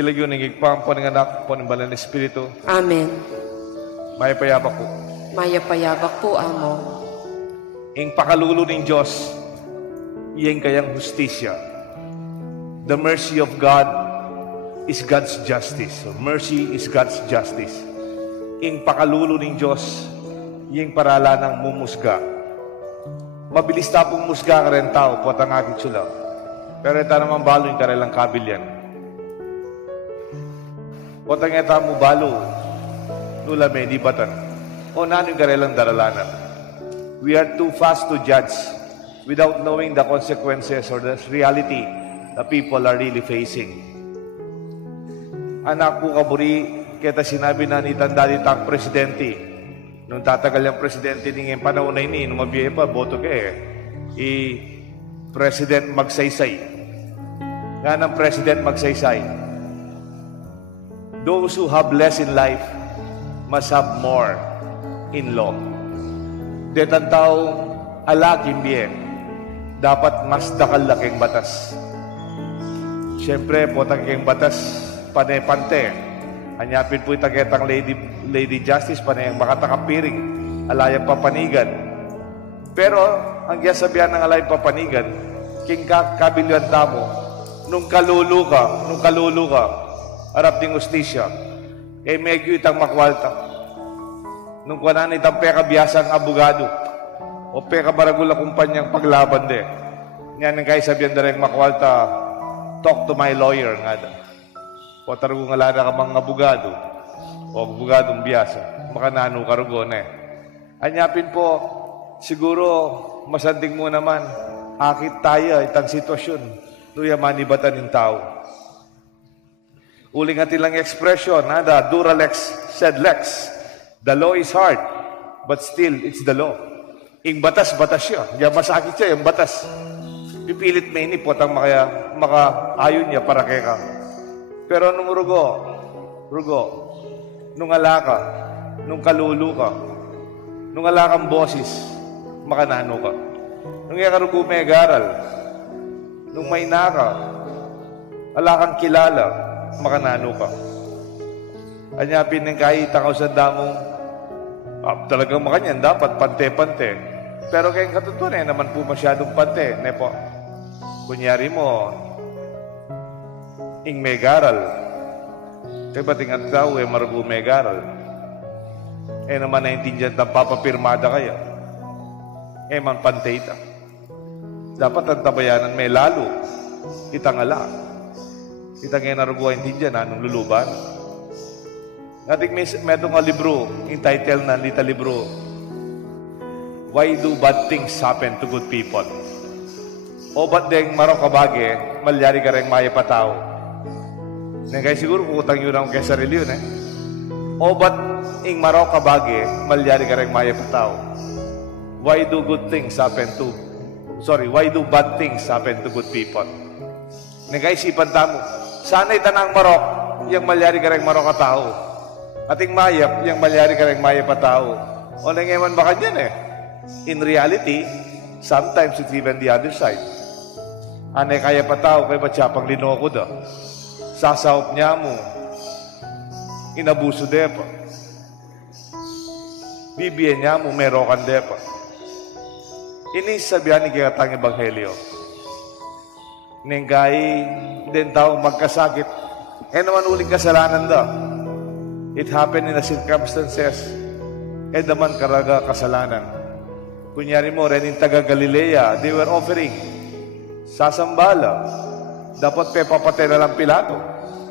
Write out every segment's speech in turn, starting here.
Kilagyo ng igpang po ng anak po ng Banal na Espiritu. Amen. May payabak po. Mayapayabak po, Amo. Ing pakalulo ng Diyos, iyang kayang justisya. The mercy of God is God's justice. So, mercy is God's justice. Ing pakalulo ng Diyos, iyang parala ng mumusga. Mabilis tapong musga ka rin tao, po ang aking sula. Pero ito naman balo yung karilang kabilyan. Po ang ito mo balo, nula may dibatan. O nano yung karilang daralanan. We are too fast to judge without knowing the consequences or the reality the people are really facing. Anak po kaburi, kita sinabi na ni tandalitang presidente. Nung tatagal yung presidente ng panahon na ini, nung mabiya pa, boto ka President magsaysay. Nga ng President magsaysay. Those who have less in life must have more in law. Detang tao, alaking biye, dapat mas dakal laking batas. Siyempre, potang king batas, panay-pante. Anyapin po itagitang Lady Justice, panayang makatakapiring, alayang papanigan. Pero, ang sabihan ng alayang papanigan, king kabilyan tamo, nung kalulu ka, harap ng ustisya, medyo itang makwalta. Nung kuwanan itang peka biyasang abogado, o peka baragula kumpanyang paglaban de. Yan ang kaya sabihan na rin makwalta, talk to my lawyer nga da. O targo nga lana ka mga abogado o abogadong biyasa, makanano karugon Anyapin po, siguro masanting mo naman, akit tayo itang sitwasyon, luya manibatan ng tao. Uling at ilang expression, nada, Duralex said Lex, the law is hard, but still, it's the law. Ing batas-batas siya, diya masakit siya, yung batas. Pipilit may inipot ang maka-ayon niya para kaya ka. Pero nung rugo, nung alaka, nung kalulu ka, nung alakang boses, makanano ka. Nung yakarugo may garal, nung may naka, alakang kilala, makanano ka. Anyapin ng kahit ang kausanda mong, talagang makanyan, dapat pante-pante. Pero kayong katutunan, naman po masyadong pante. Nepo, kunyari mo, ing may garal. Kaya bating at tao, marugo may garal. Naman naintindihan ng papapirmada kaya. Man pante ita. Dapat ang tabayanan may lalo. Itang ala. Itang narugo intindihan, anong luluban. Nating may itong libro, yung title na lita libro, Why Do Bad Things Happen to Good People? O ba't deng marokabage, malyari ka rin maya patao? Kaya siguro kukutang yun ang kesa reliyon O ba't ing marokabage, malyari ka rin maya patao? Why do bad things happen to good people? Nagaisipan tamo, sana'y tanang marok, yung malyari ka rin marok katao. Ating mayap, yung malyari ka rin maya patao. O nangyayman ba kanyan In reality, sometimes it's even the other side. Anay kaya patao, kaya ba't siya pang linoko da? Sasahop niya mo. Inabuso depa. Bibiyan niya mo, merokan depa. Inisabihan ni Kikatang Ebanghelyo. Nenggay, din tao magkasakit. Naman uling kasalanan da. It happened in the circumstances. Naman karaga kasalanan. Kunyari mo, rin yung taga Galilea, they were offering sasambala. Dapat papatay na lang Pilato.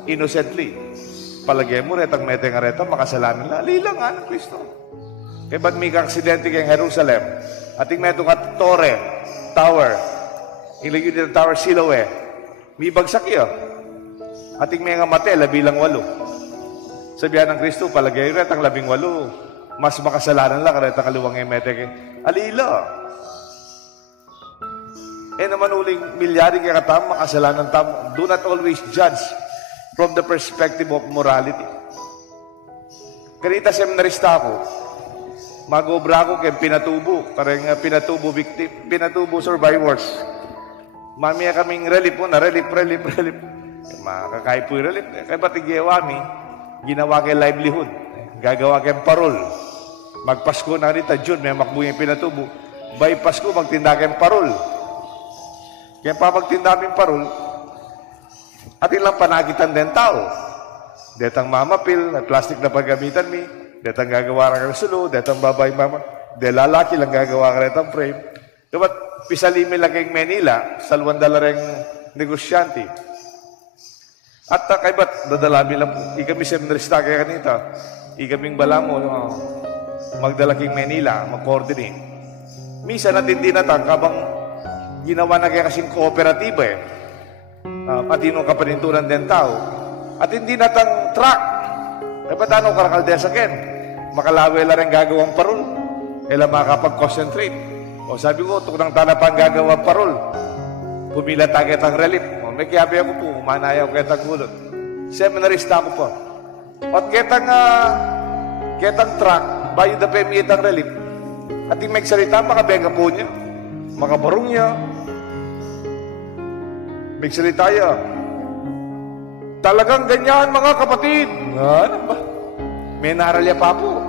Innocently. Palagay mo, retang meteng areta, makasalanan na. Alila nga ng Kristo. Ba't may kaksidente kayong Jerusalem? Ating metong at tower. Ilagay din ang tower Siloe. May bagsak yun. Ating may nga matela bilang 8. Sabihan ng Kristo, palagay retang 18. Mas makasalanan lang, retang kaluwang yung meteng. Alila. Naman uling milyari kaya katama, makasalanan tamo. Do not always judge from the perspective of morality. Kanita seminarista ako, magobra ako kaya pinatubo. Karang pinatubo survivors. Mamiya kaming relief po na, relief. Makakay po yung relief. Kaya ba't igewami, ginawa kay livelihood. Gagawa kay parol. Magpasko na rin June, may makbo yung pinatubo. By Pasko, magtinda kay parol. Kaya pa magtinda kami parol, at ilang panagitan din tao. Detang mamapil, at plastic na paggamitan mi. Detang gagawa ka ng sulo, detang babay mama. De lalaki lang gagawa ka rin frame. Dapat pisalimi lang kay Manila, $1 ring negosyante. At kay ba't dadalami lang po. Ikami seminarista kaya kanita. Ikaming bala mo, magdala kay Manila, mag-coordinate. Misa natin din natang kabang ginawa na kaya kasing kooperatiba pati nung kapanintunan din tao. At hindi natang track. Eh, ba't ano karakaldesa ken? Makalawe lang rin gagawang parol. Kailan makakapag-concentrate. O sabi ko, ito nang tanapang gagawang parol. Pumila tayo kitang relief. O, may kiyabi ako po, umanayaw kitang gulot. Seminarista ako po. At kitang track, bayo na pemiyitang relief. At yung may salita, makabega po niya. Makabarong niya. May salita niya. Talagang ganyan, mga kapatid. Ano ba? May naralya pa po.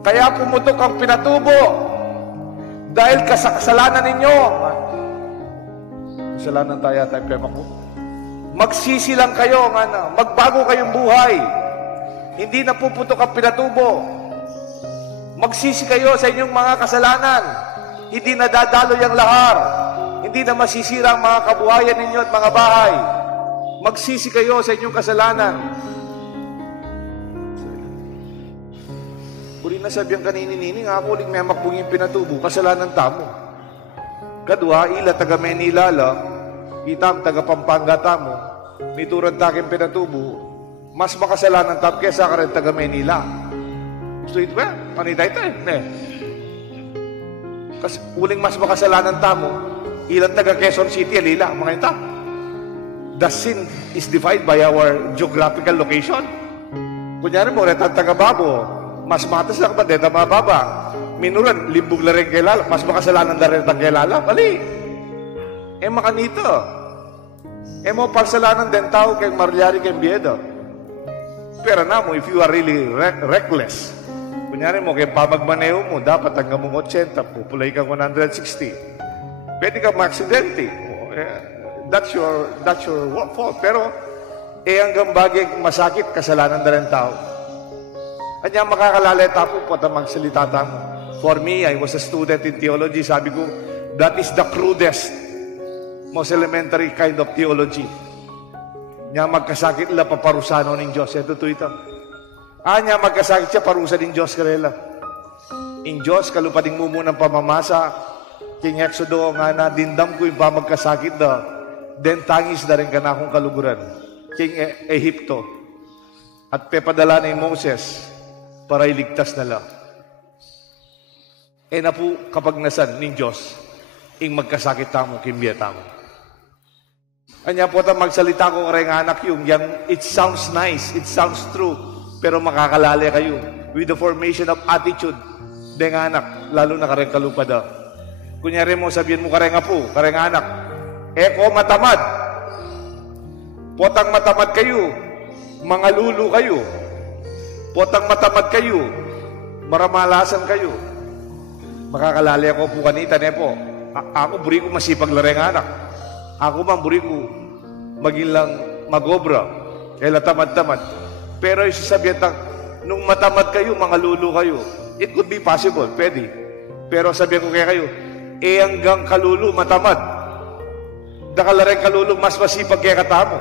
Kaya pumutok ang pinatubo. Dahil kasalanan ninyo. Kasalanan tayo pema ko. Magsisi lang kayo, magbago kayong buhay. Hindi na puputok ang pinatubo. Magsisi kayo sa inyong mga kasalanan. Hindi na dadalo yung lahar. Hindi na masisira ang mga kabuhayan ninyo at mga bahay. Magsisi kayo sa inyong kasalanan. Uli na sabihan kanini-nini, nga ako uling may makbungin pinatubo, kasalanan tamo. Kadwa, ila taga Manila la, itam taga Pampanga tamo, mituran takin pinatubo, mas makasalanan tamo kesa ka rin taga Manila. Gusto ito ba? Panita ito eh. Kasi uling mas makasalanan tamo, ilang taga Quezon City, alila, mga ito. The sin is defined by our geographical location. Kunyari mo, retang taga Babo, mas matas lang ba, deta mababa. Minuran, limbog na rin kailala, mas makasalanan na rin ang kailala. Mali. Makanito. Mo pagsalanan din tao kay Mariari kay Biedo. Pero na mo, if you are really reckless, kunyari mo, kay pamagmaneho mo, dapat hanggang mong 80, pupulay kang 160. Pwede ka ma-aksidente. That's your fault. Pero, hanggang bagay masakit, kasalanan na rin tao. Kanya makakalalay tapo po at magsalita mo. For me, I was a student in theology. Sabi ko, that is the crudest, most elementary kind of theology. Nya magkasakit la paparusano ng Diyos. Ito ito. Nya magkasakit siya, parusa ng Diyos karela. In Diyos, kalupading mo munang pamamasa, King Exodo nga na, dindam ko yung pamagkasakit da, den tangis na rin ka na akong kaluguran. King Ehipto. At pepadala ni Moses, para iligtas na lang. Na po kapag nasan ng Diyos, ing magkasakit tamo, kimbiya tamo. Anya po ta magsalita ko kareng anak yung it sounds nice, it sounds true, pero makakalali kayo with the formation of attitude deng anak, lalo na kareng kalupada. Kunyari mo, sabihin mo kareng apo, kareng anak, ko matamad. Potang matamad kayo, mga lulu kayo. Potang matamad kayo, maramalasan kayo. Makakalali ako po kanita, po. Ako, buri ko masipag lareng anak. Ako man, buri ko maging lang magobra. Kaya tamad-tamad. Pero yung sasabihin, nung matamad kayo, mga lulu kayo, it could be possible, pwede. Pero sabihin ko kaya kayo, hanggang kalulu, matamad. Dakalareng kalulu, mas masipag kaya katamo.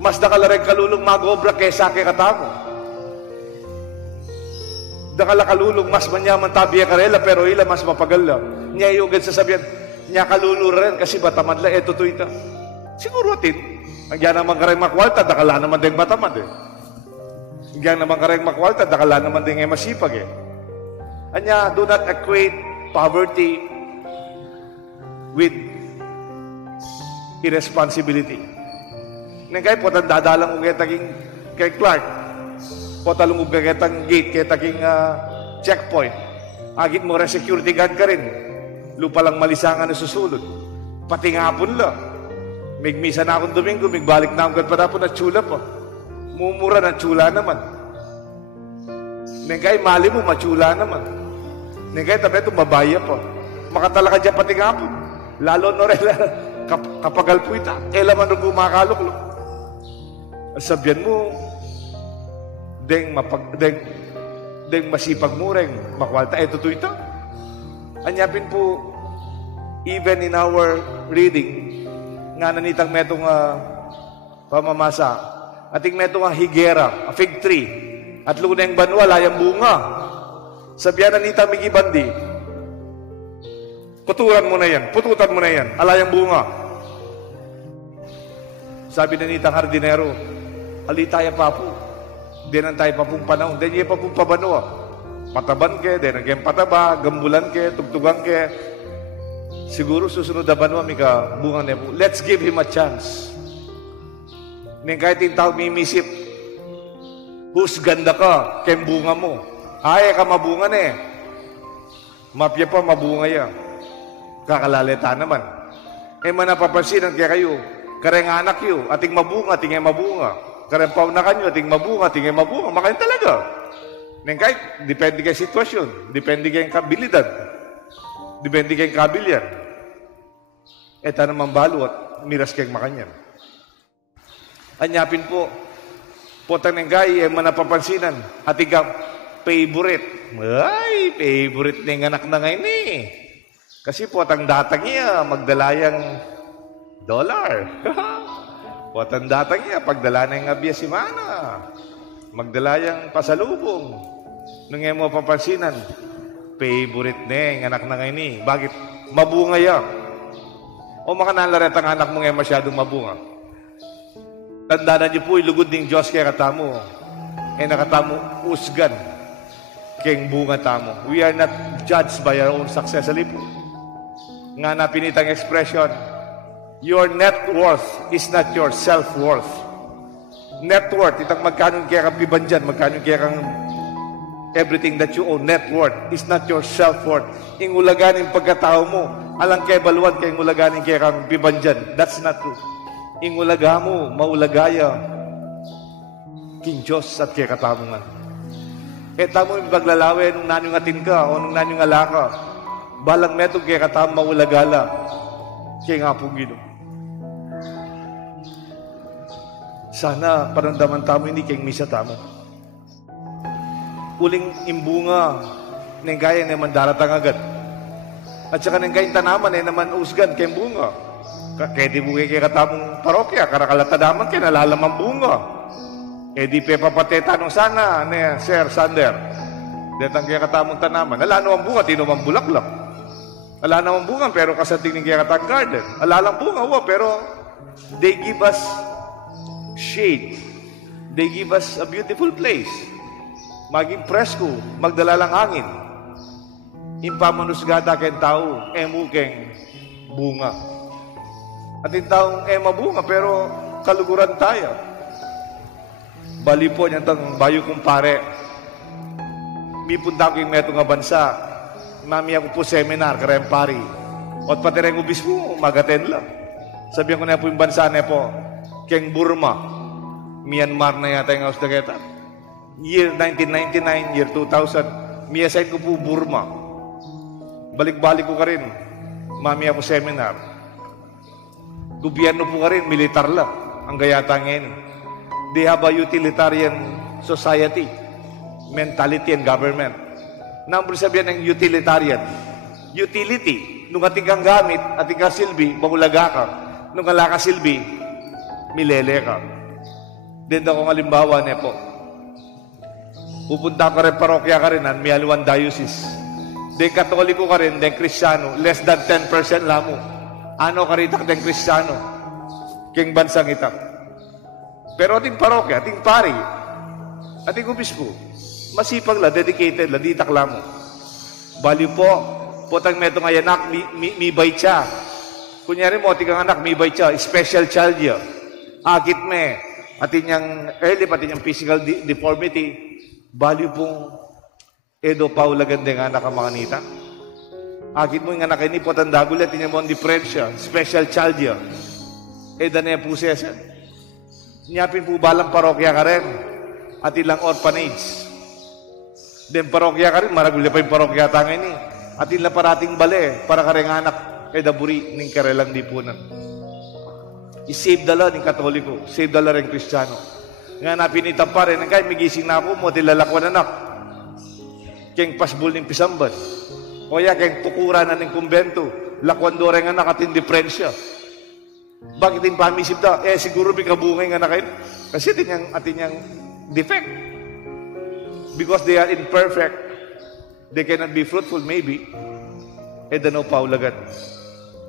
Mas dakalareng kalulong magobra kaysa kaya katamo. Dakala kalulong mas manyaman tabi karela pero ila mas mapagal lang. Niya yung sasabihan, niya kalulong rin kasi batamad lang, eto to ita. Siguro atin, hanggang naman kareng makwalta, dakala naman din batamad eh. Hanggang naman kareng makwalta, dakala naman din masipag eh. Anya, do not equate poverty with irresponsibility. Nang kayo po, dadalang kong kay Clark, po talong ugagetang gate, kaya taking checkpoint. Agit mo rin security guard ka rin. Lupa lang malisangan na susulod. Pati nga hapon lang. Migmisa na akong Domingo, migbalik na akong pa na tsula po. Mumura na tsula naman. Nengkay, mali mo, matsula naman. Nengkay, tabi ito, mabaya po. Makatala ka dyan pati nga po. Lalo norela, kapagal po ita. Kailan man nung kumakaluklok. Sabihan mo, deng masipag mo rin, makwalta. Ito to ito. Anyapin po, even in our reading, nga nanitang metong pamamasa, ating metong higera, a fig tree, at luneng banwa, layang bunga. Sabihan nanitang migibandi, pututan mo na yan, alayang bunga. Sabi nanitang hardinero, alitaya pa po, dinan tayo pa pong panahon, diyan pa pong pabanwa. Pataban ke, dinan kayong pataba, gambulan ke, tugtugan ke, siguro susunod na banwa, mika bunga na po. Let's give him a chance. Ning kahit yung tao mimisip, husganda ka, kayong bunga mo. Ay, ka mabunga na eh. Mapya pa, mabunga yan. Kakalalita naman. Eh, manapapansinan kaya kayo, kareng anak yo, ating mabunga, tingay mabunga. Kareng paunakan nyo, ating mabunga, tingay mabunga. Makain talaga. Ning kahit, depende kay sitwasyon, depende kay kabilidad, depende kay kabilyan. Eta naman balo at miras kayong makanyan. Anyapin po, potang ng gay, manapapansinan, ating favorite. Ay, favorite ng anak na ngayon eh. Kasi potang datang niya, magdalayang dollar. Potang datang niya, pagdala na yung abya si Mana. Magdalayang pasalubong. Nung mo papansinan, favorite na yung anak na ngayon eh. Bakit? Mabunga yan. O makanalaret ang anak mo ngayon masyadong mabunga. Tandaan niyo po, ilugod ng Diyos kaya katamo. Eh nakatamo, usgan. Keng bunga tamo. We are not judged by our own success. Alip po. Nga na pinitang expression, your net worth is not your self-worth. Net worth, itang magkano kaya kang bibanjan, magkano kaya kang everything that you own, net worth is not your self-worth. Ingulaganin pagkatao mo, alang kay baluan kay ingulaganin kaya kang bibanjan. That's not true. Ingulaga mo, maulagaya king Diyos at kaya katamungan. Eh, tamo yung paglalawin nung nanyong atin ka o nung nanyong alaka. Balang metong kaya katam maulagala. Kaya nga pong Ginoo. Sana parandaman tamo hindi kayong misa tamo. Uling imbunga ng gaya naman daratang agad. At saka ng gayang tanaman naman usgan kayong bunga. Kaya di bugay kaya katamong parokya, karakalatadaman kaya nalalamang bunga. Eh di pe papateta nung sana, Sir Sander. Detang kaya katamong tanaman. Ala naman bunga, tinumang bulaklak. Ala naman bunga, pero kasating ng kaya katang garden. Ala lang bunga, pero they give us shade. They give us a beautiful place. Maging presko, magdala lang hangin. Impamanusgada kayong tao, mukeng bunga. At yung taong mabunga, pero kaluguran tayo. Bali po niyan tang bayo kong pare. May punta ko yung meto nga bansa. Mami ako po seminar, karayang pari. At pati rin ubis mo, magaten lang. Sabihan ko na po yung bansa na po, Keng Burma. Myanmar na yata yung house na kita. Year 1999, year 2000, miyasayin ko po Burma. Balik-balik ko ka rin. Mami ako seminar. Gobyerno po ka rin, militar lang. Ang gayata ngayon. They have a utilitarian society, mentality and government. Number sabihan ng utilitarian. Utility. Nung ating kang gamit, ating kang silbi, mahulaga ka. Nung ala ka silbi, milele ka. Din ako ng halimbawa niya po. Pupunta ka rin, parokya ka rin, miyaluan diocese. Den katoliko ka rin, den kristyano, less than 10% lamo. Ano karitak den kristyano? King bansang itak. Pero ating parokya, ating pari, ating obispo, masipag la, dedicated la, di taklamo. Bali po, potang meto nga yanak, mi baycha. Kunyari mo, ating anak, mi baycha, special child ya. Akit me, ating yang early, ating yang physical deformity, bali pong edo paula gandeng anak ang mga nita. Akit mo yung anak ini, potang dagulit, ating mo ang diferensya, special child ya. dana po siya. Nyapin po balang parokya ka rin. At ilang orphanage. Den parokya ka rin, maragulya pa yung parokya tangay ni. At ilang parating bale, para ka rin anak, daburi, ning karelang dipunan. I-save dala ng Katoliko, save dala rin Kristiyano. Nga napinitan pa rin, kaya migising na ako mo, tilalakwan anak. Keng pasbul ng pisamban. O ya, keng tukura na ng kumbento. Lakwan do rin anak at hindi friends siya. Bakit yung pamisip da? Siguro bigabungay nga na kayo. Kasi atin yung defect. Because they are imperfect. They cannot be fruitful, maybe. Dano paulagan.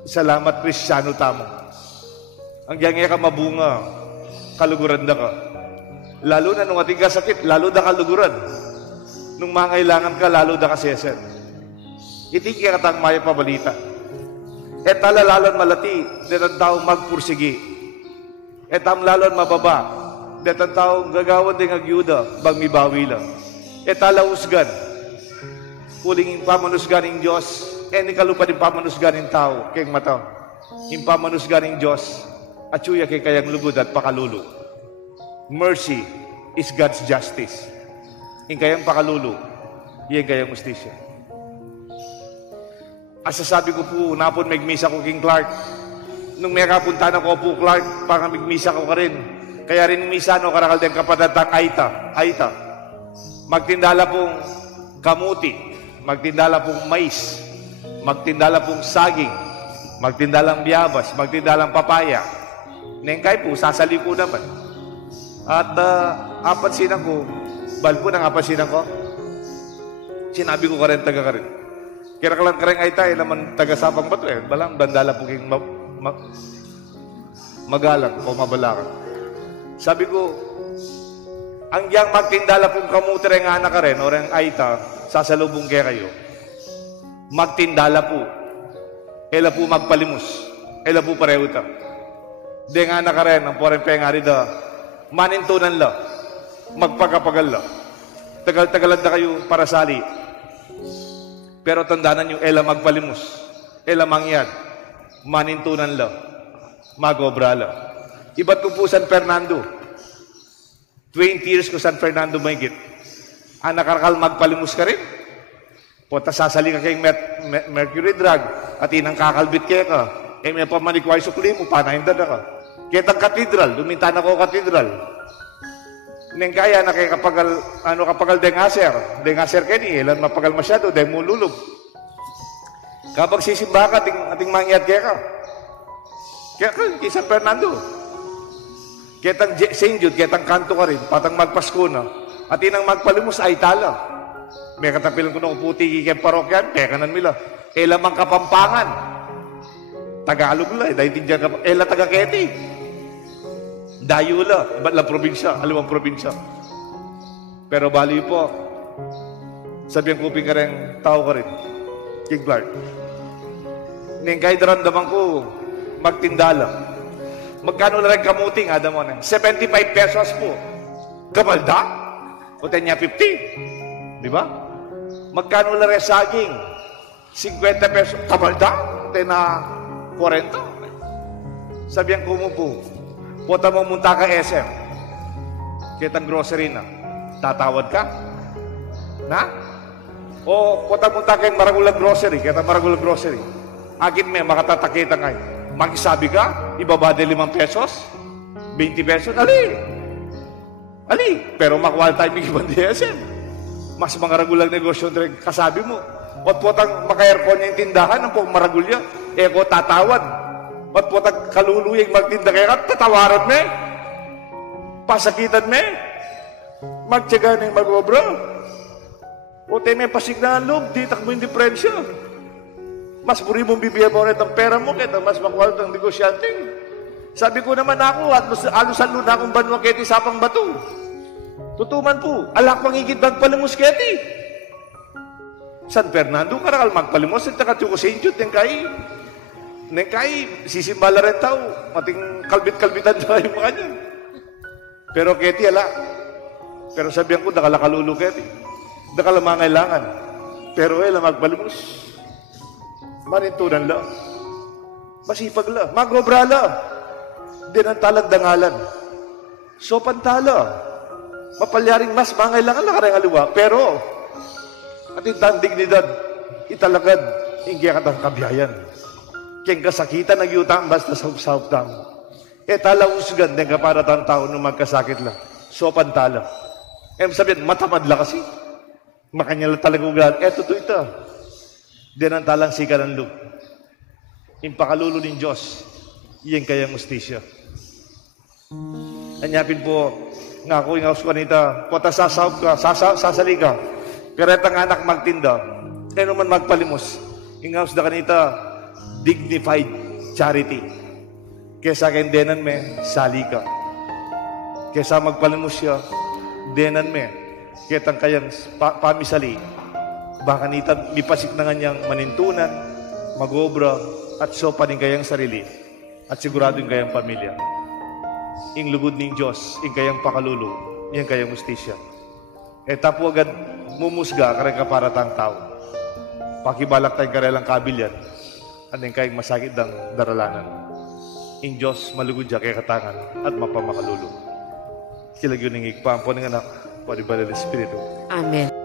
Salamat, Kristiyano tamo. Ang gangya ka mabunga, kaluguran da ka. Lalo na nung ating kasakit, lalo da kaluguran. Nung mangailangan ka, lalo da kaseset. Itik ka katang maya pabalita. Talalalon malati, detang tao magpursigi. Am lalon mababa, detang tao gagawan din agyuda, bang mibawi lang. Talausgan, uling pamanusgan ng Diyos, ni kalupa din pamanusgan ng tao, kayong mata. Pamanusgan ng Diyos, at suya kay kayang lugod at pakalulu. Mercy is God's justice. Kayang pakalulu, yung kayang justisya. Sabi ko po, napon megmisa ko King Clark. Nung may kapunta na ko po, Clark, para megmisa ko ka rin. Kaya rin misa, no, karakal din kapatatang Aita. Magtindala pong kamuti, magtindala pong mais, magtindala pong saging, magtindalang biyabas, magtindalang papaya. Nengkay po, sasali ko naman. At apansinan ko, balpo nang apansinan ko, sinabi ko ka rin, taga ka rin. Kira ka lang kareng ay tayo naman taga-sapang bato Balang bandala po king magalang o mabalakan. Sabi ko, ang yang magtindala pong kamuti nga anak ka rin, o rin aita, sasalubong kaya kayo. Magtindala po. Ela po magpalimus. Ela po pareho ta. Di nga anak ka rin, ang poreng pengari da, manintunan la. Magpagapagal la. Tagal-tagalan da kayo para sali. Pero tandaan nyo, ela magpalimus, ela mangyad, manintunan la, magobra la. Iba't ko po San Fernando, 20 years ko San Fernando mahigit. Nakarakal magpalimus ka rin. Punta sasali ka kayong mercury drug, at inang kakalbit kaya ka. May pamanikway sukli mo, panahindan na ka. Kitang katedral, duminta na ko katedral. Neng kaya na kay kapagal dengaser kani, ilan mapagal masyado, dahil mululog. Kapag sisimba ka, ating mangyat kaya ka. Kaya ka, kay San Fernando. Kitang St. Jude, kitang kanto ka rin, patang magpasko na. At inang magpalimus ay tala. May katapilan ko na uputi kay parokyan, pekanan mila. Lamang Kapampangan. Tagalog la, dahil din dyan taga-Keti. Dayula, iba't lang probinsya, alawang probinsya. Pero bali po, sabihan kuping ka rin, tao ka rin. King Clark. Neng kahit naramdaman ko, magtindala. Magkano na rin kamuting, adam mo na? 75 pesos po. Kamalda? O niya 50. Di ba? Magkano na rin saging? 50 pesos. Kamalda? Tena 40. Sabihan ko mo po, puta mo munta ka SM. Kitang grocery na. Tatawad ka? Na? O puta munta kayong maragulang grocery. Kitang maragulang grocery. Agin may makatatakita ngayon. Magisabi ka, ibaba de 5 pesos, 20 pesos, ali. Pero makuha tayo may ibang SM. Mas mga ragulang negosyo rin kasabi mo. At putang maka-aircon niya yung tindahan, ang pong maragulya, ko tatawad. At putang kaluluyang magtinda kaya ka, tatawaran me. Pasakitan me. Magtyaga ng mag-obra. O tayo may pasignahan loob, di takbo yung diferensya. Mas puri mong bibigyan mo rin ang pera mo, kaya mas makuha ng negosyante. Sabi ko naman ako, alusan na akong banwa keti sapang bato. Tutuman po, alak pangigit magpalimos keti. San Fernando, karakal magpalimos, at nakatuko sa injot, neng kay, sisimbala rin tao, mating kalbit-kalbitan tayo mga niyan. Pero keti, ala. Pero sabihan ko, nakalakalulu keti. Nakalamangailangan. Pero magpalimos. Manintunan lang. Masipag lang. Magobra lang. dinantalag dangalan. So, pantala. Mapalyaring mas mangailangan lang karang aliwa. Pero, at itang dignidad, italagad, hindi ka kabiyayan. Kaya kasakitan ng yutang basta sa upsam. Tala usgan ng kaparatang tao nung magkasakit lang. So, pantala. Sabihin, matamad lang kasi. Makanyala talaga ugal. To ito. Dinantalang sika ng loop. Yung pakalulo ng Diyos, iyan kayang ustisya. Anyapin po, nga ako yung house kanita, pota sasawag ka, sasali ka, karetang anak magtinda, naman magpalimos. Yung house na kanita, dignified charity. Kesa akin denan me, sali ka. Kesa magpalimos siya, denan me, ketang kayang pamisali, baka nita, mipasik na nga niyang manintunan, magobra, at sopa din kayang sarili, at sigurado yung kayang pamilya. Ing lugod ng Diyos, ing kayang pakalulo, ing kayang ustisya. Tapo agad mumusga karang kaparatang tao. Pakibalak tayong karelang kabilyan, at ing kayang masakit ng daralanan. Ing Diyos, malugod siya kay katangan, at mapamakalulo. Kilagyo ng ikpampo ng anak, paribalil Espiritu. Amen.